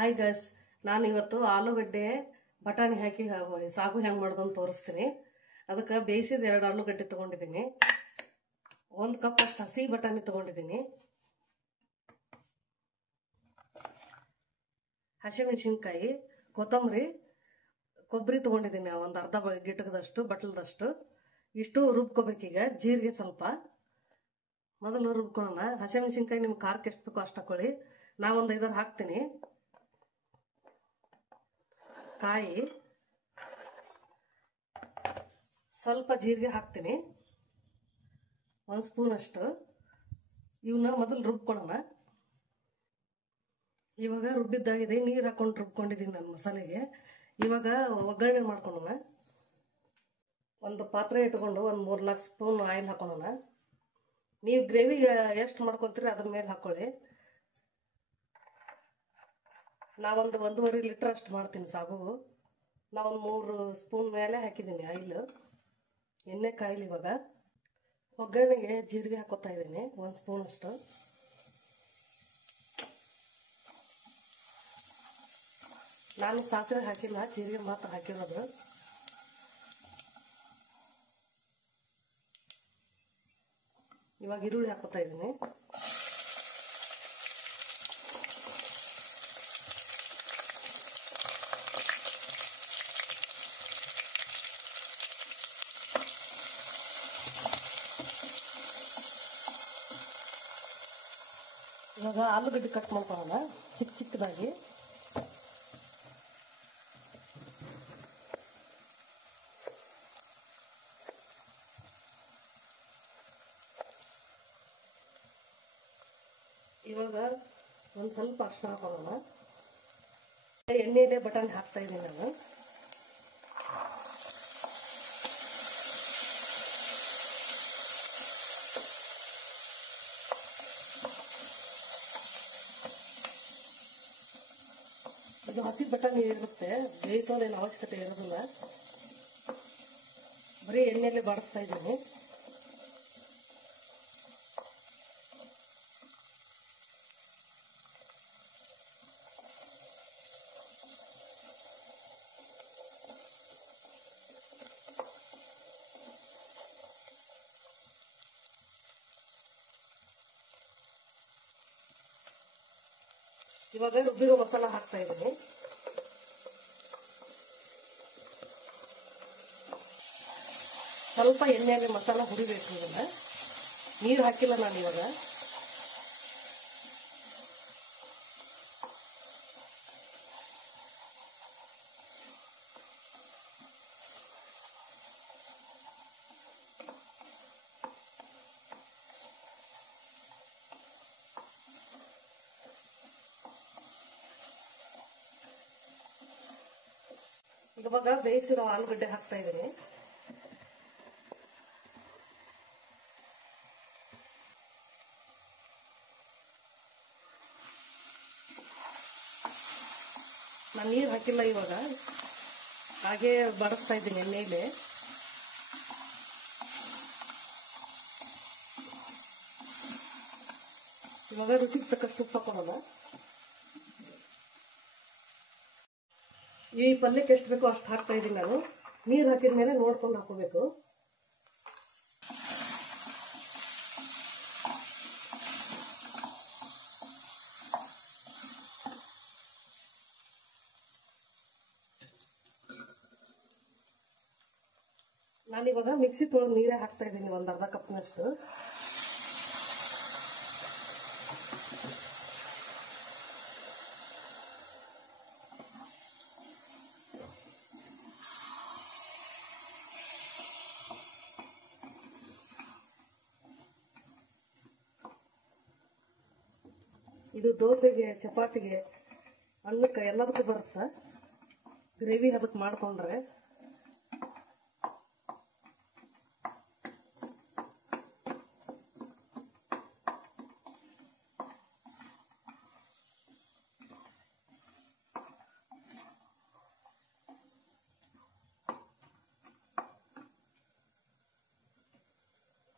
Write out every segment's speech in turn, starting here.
Hi guys, ನಾನು ಇವತ್ತು ಆಲೂಗಡ್ಡೆ ಬಟಾಣಿ ಹಾಕಿ ಸಾಗು ಹೆಂಗೆ ಮಾಡೋದು ಅಂತ ತೋರಿಸ್ತೀನಿ. ಅದಕ್ಕೆ ಬೇಯಿಸಿದ 2 ಆಲೂಗಡ್ಡೆ ತೊಗೊಂಡಿದ್ದೀನಿ. 1 ಕಪ್ ಅಷ್ಟು ಹಸಿ ಬಟಾಣಿ ತೊಗೊಂಡಿದ್ದೀನಿ. ಹಸಿಮೆಣಸಿನ್ಕಾಯಿ, ಕೊತ್ತಂಬರಿ, ಕೊಬ್ಬರಿ ತೊಗೊಂಡಿದ್ದೀನಿ. ಒಂದು ಅರ್ಧ ಗಿಟಕದಷ್ಟು ಬಟ್ಲದಷ್ಟು. ಇಷ್ಟು ರುಬ್ಕೋಬೇಕೀಗ. ಜೀರಿಗೆ ಸ್ವಲ್ಪ ಮೊದಲು ರುಬ್ಕೊಳ್ಳೋಣ. ಹಸಿಮೆಣಸಿನ್ಕಾಯಿ ನಿಮ್ಗೆ ಖಾರಕ್ಕೆ ಎಷ್ಟು ಬೇಕೋ ಅಷ್ಟು ಹಾಕೊಳ್ಳಿ. ನಾವೊಂದು 5 ಹಾಕ್ತೀನಿ. ಕಾಯಿ, ಸ್ವಲ್ಪ ಜೀರಿಗೆ ಹಾಕ್ತೀನಿ, 1 ಸ್ಪೂನ್ ಅಷ್ಟು. ಇವನ್ನ ಮೊದಲು ರುಬ್ಕೊಳ್ಳೋಣ. ಇವಾಗ ರುಬ್ಬಿದ್ದಾಗಿದೆ. ನೀರು ಹಾಕೊಂಡು ರುಬ್ಕೊಂಡಿದ್ದೀನಿ ನಾನು ಮಸಾಲೆಗೆ. ಇವಾಗ ಒಗ್ಗರಣೆ ಮಾಡ್ಕೊಳ್ಳೋಣ. ಒಂದು ಪಾತ್ರೆ ಇಟ್ಕೊಂಡು ಒಂದು 3-4 ಸ್ಪೂನ್ ಆಯಿಲ್ ಹಾಕೊಳ್ಳೋಣ. ನೀವು ಗ್ರೇವಿ ಎಷ್ಟು ಮಾಡ್ಕೊತೀರಿ ಅದ್ರ ಮೇಲೆ ಹಾಕೊಳ್ಳಿ. ನಾವೊಂದು 1.5 ಲೀಟರ್ ಅಷ್ಟು ಮಾಡ್ತೀನಿ ಸಾಗು. ನಾವೊಂದು 3 ಸ್ಪೂನ್ ಮೇಲೆ ಹಾಕಿದ್ದೀನಿ ಆಯಿಲ್. ಎಣ್ಣೆ ಕಾಯಿಲಿ. ಇವಾಗ ಒಗ್ಗರಣೆಗೆ ಜೀರಿಗೆ ಹಾಕೋತಾ ಇದ್ದೀನಿ, 1 ಸ್ಪೂನ್ ಅಷ್ಟು. ನಾನು ಸಾಸಿವೆ ಹಾಕಿಲ್ಲ, ಜೀರಿಗೆ ಮಾತ್ರ ಹಾಕಿರೋದು. ಇವಾಗ ಈರುಳ್ಳಿ ಹಾಕೋತಾ ಇದ್ದೀನಿ. ಇವಾಗ ಆಲೂಗಡ್ಡೆ ಕಟ್ ಮಾಡ್ಕೊಳ್ಳೋಣ ಚಿಕ್ಕ ಚಿಕ್ಕದಾಗಿ. ಇವಾಗ ಒಂದು ಸ್ವಲ್ಪ ಅರಿಶಿನ ಹಾಕೊಳ್ಳೋಣ. ಎಣ್ಣೆಲೆ ಬಟಾಣಿ ಹಾಕ್ತಾ ಇದ್ದೀನಿ ನಾನು. ಇದು ಹಸಿ ಬಟಾಣಿ ಇರುತ್ತೆ, ಬೇಯಿಸೋದೇನು ಅವಶ್ಯಕತೆ ಇರೋದಿಲ್ಲ. ಬರೀ ಎಣ್ಣೆಲೆ ಬಾಡಿಸ್ತಾ ಇದ್ದೀನಿ. ಇವಾಗ ರುಬ್ಬಿರೋ ಮಸಾಲ ಹಾಕ್ತಾ ಇದ್ದೀನಿ. ಸ್ವಲ್ಪ ಎಣ್ಣೆಯಲ್ಲಿ ಮಸಾಲ ಹುರಿಬೇಕು. ಇದನ್ನ ನೀರು ಹಾಕಿಲ್ಲ ನಾನು ಇವಾಗ. ಇವಾಗ ಬೇಯಿಸಿರೋ ಆಲೂಗಡ್ಡೆ ಹಾಕ್ತಾ ಇದ್ದೀನಿ. ನಾನು ನೀರು ಹಾಕಿಲ್ಲ ಇವಾಗ, ಹಾಗೆ ಬಾಡಿಸ್ತಾ ಇದ್ದೀನಿ ಎಣ್ಣೆಯಲ್ಲಿ. ಇವಾಗ ರುಚಿಗೆ ತಕ್ಕಷ್ಟು ಉಪ್ಪು ಹಾಕೊಳ್ಳೋಣ. ಈ ಪಲ್ಯಕ್ಕೆ ಎಷ್ಟು ಬೇಕೋ ಅಷ್ಟು ಹಾಕ್ತಾ ಇದ್ದೀನಿ ನಾನು. ನೀರು ಹಾಕಿದ ಮೇಲೆ ನೋಡ್ಕೊಂಡು ಹಾಕೋಬೇಕು. ನಾನಿವಾಗ ಮಿಕ್ಸಿ ತೊಳೆದು ನೀರೇ ಹಾಕ್ತಾ ಇದ್ದೀನಿ, ಒಂದು ಅರ್ಧ ಕಪ್ನಷ್ಟು. ಇದು ದೋಸೆಗೆ, ಚಪಾತಿಗೆ, ಅನ್ನಕ್ಕೆ ಎಲ್ಲದಕ್ಕೂ ಬರುತ್ತೆ. ಗ್ರೇವಿ ಅದಕ್ಕೆ ಮಾಡ್ಕೊಂಡ್ರೆ.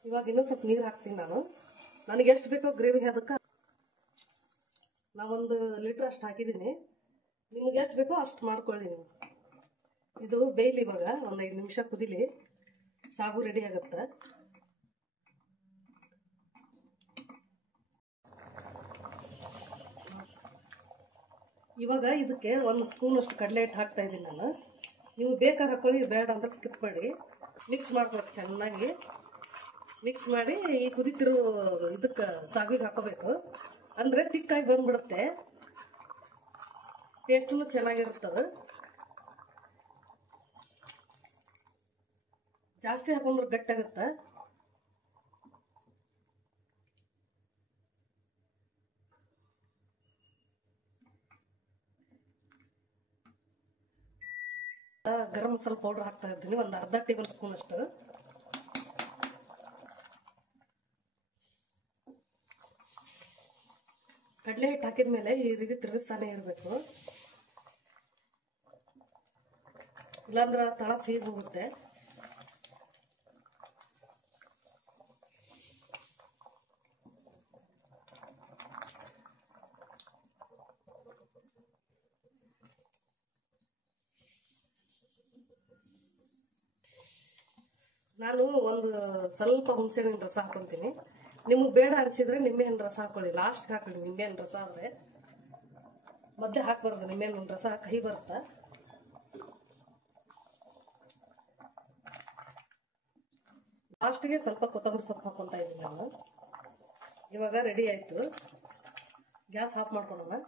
ಇವಾಗ ಇನ್ನೂ ಸ್ವಲ್ಪ ನೀರು ಹಾಕ್ತೀನಿ ನಾನು. ನನಗೆ ಎಷ್ಟು ಬೇಕೋ ಗ್ರೇವಿ ಅದಕ್ಕೆ. ನಾವೊಂದು ಲೀಟರ್ ಅಷ್ಟು ಹಾಕಿದ್ದೀನಿ. ನಿಮ್ಗೆ ಎಷ್ಟು ಬೇಕೋ ಅಷ್ಟು ಮಾಡ್ಕೊಳ್ಳಿ ನೀವು. ಇದು ಬೇಯ್ಲಿ ಇವಾಗ ಒಂದು 5 ನಿಮಿಷ ಕುದಿಲಿ, ಸಾಗು ರೆಡಿ ಆಗುತ್ತೆ. ಇವಾಗ ಇದಕ್ಕೆ 1 ಸ್ಪೂನ್ ಅಷ್ಟು ಕಡಲೆ ಹಿಟ್ಟು ಹಾಕ್ತಾ ಇದ್ದೀನಿ ನಾನು. ನೀವು ಬೇಕಾದ್ರೆ ಹಾಕೊಳ್ಳಿ, ಬೇಡ ಅಂದ್ರೆ ಸ್ಕಿಪ್ ಮಾಡಿ. ಮಿಕ್ಸ್ ಮಾಡ್ಬೇಕು, ಚೆನ್ನಾಗಿ ಮಿಕ್ಸ್ ಮಾಡಿ ಈ ಕುದಿತಿರೋ ಇದಕ್ಕೆ ಸಾಗುಗೆ ಹಾಕೋಬೇಕು. ಅಂದ್ರೆ ತಿಕ್ಕಾಗಿ ಬಂದ್ಬಿಡುತ್ತೆ, ಟೇಸ್ಟೂ ಚೆನ್ನಾಗಿರ್ತದೆ. ಜಾಸ್ತಿ ಹಾಕೊಂಡ್ರೆ ಗಟ್ಟಾಗುತ್ತೆ. ಗರಂ ಮಸಾಲ ಪೌಡರ್ ಹಾಕ್ತಾ ಇದ್ದೀನಿ, ಒಂದು ಅರ್ಧ ಟೇಬಲ್ ಸ್ಪೂನ್ ಅಷ್ಟು. ಕಡಲೆ ಹಿಟ್ಟು ಹಾಕಿದ್ಮೇಲೆ ಈ ರೀತಿ ತಿರುಗಿಸ್ತಾನೆ ಇರಬೇಕು, ಇಲ್ಲಾಂದ್ರೆ ತಳ ಸೀದ್ ಹೋಗುತ್ತೆ. ನಾನು ಒಂದು ಸ್ವಲ್ಪ ಹುಣಸೆಹಣ್ಣಿನ ರಸ ಹಾಕೊಂತೀನಿ. ನಿಮ್ಗೆ ಬೇಡ ಅನ್ಸಿದ್ರೆ ನಿಂಬೆಹಣ್ಣಿನ ರಸ ಹಾಕೊಳ್ಳಿ, ಲಾಸ್ಟ್ ಹಾಕೊಳ್ಳಿ. ನಿಂಬೆಹಣ್ಣಿನ ರಸ ಆದ್ರೆ ಮಧ್ಯೆ ಹಾಕ್ಬಾರ್ದು, ನಿಂಬೆಹಣ್ಣಿನ ರಸ ಕಹಿ ಬರುತ್ತೆ. ಲಾಸ್ಟ್ಗೆ ಸ್ವಲ್ಪ ಕೊತ್ತಂಬರಿ ಸೊಪ್ಪು ಹಾಕೊಂತ ಇದ್ದೀನಿ ನಾನು. ಇವಾಗ ರೆಡಿ ಆಯ್ತು, ಗ್ಯಾಸ್ ಆಫ್ ಮಾಡ್ಕೊಳ್ಳೋಣ.